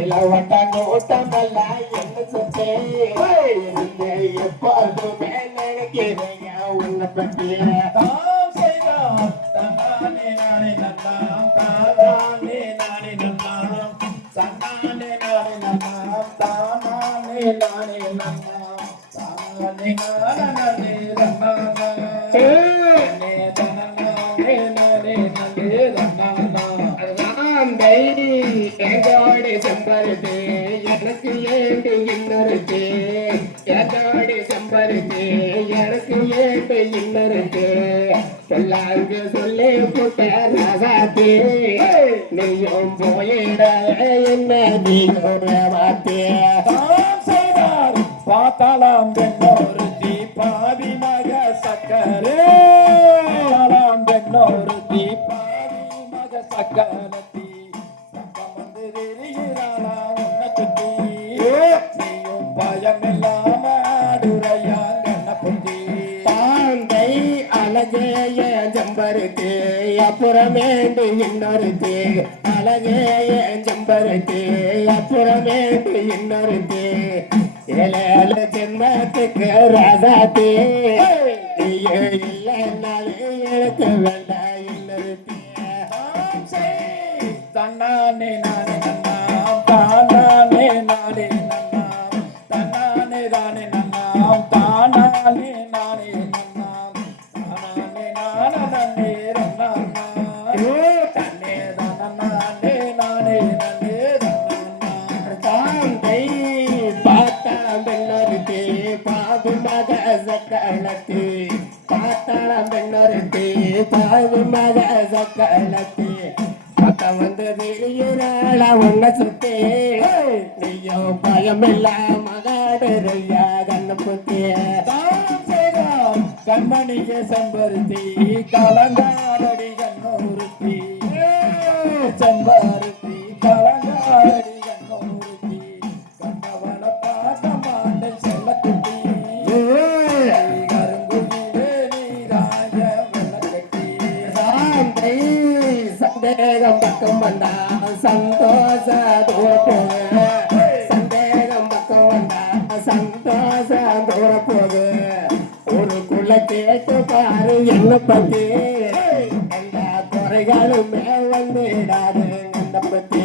இளவட்ட நோட்டமெல்லாம் என்ன சுத்தே இருந்த எப்போதுமே நினைக்கிறீங்க உன்னை பற்றிய செம்பருது எனக்கு ஏண்டு இன்னொருக்கு எங்கோடு செம்பருது எனக்கு ஏண்டு இன்னொருக்கு சொல்லாங்க சொல்லி புட்ட ராசாத்தி நீயும் போயிட என்ன நீங்க மாத்தே பார்த்தாலாம் பெண்ணோரு தீபாவி மக சக்கரே. பார்த்தாலாம் பெண்ணோரு தீபாவி மக சக்கரத்தி. பக்கம் வந்து விரிகிறாளா உன்னை சுத்தி. நீயும் பயம் இல்லாம அடுறையாங்கண்ண புத்தி. தாந்தை அழகேய ஜம்பருக்கு அப்புறமேண்டு இன்னொருக்கு அழகேய ஜம்பருக்கு அப்புறமேண்டு இன்னொருக்கு ஏழேழு ஜென்மத்துக்கு ராசாத்தி நீயே இல்லைன்னாலே எனக்கு வேண்டாம் இன்னொருக்கு தன்னானே நானே. சக்களத்தி பாத்தாளம் பெண்ணொருத்தி பாகு மக சக்களத்தி பக்கம் வந்து வெளியினால உன்னை சுத்தி. நீயும் பயமில்லா மகாடுறையா கண்ணு புத்தி. தாம் செய்தாம் கண்மணிய கண்ணூருத்தி செம்பருத்தி வந்தா சந்தோஷ தூரப்போகு சந்தேகம் பக்கம் வந்தா சந்தோஷ தூரப்போகு ஒரு குள்ள கேட்டு பாரு என்ன பத்தி எல்லா குறைகளுமே வந்துடாது பத்தி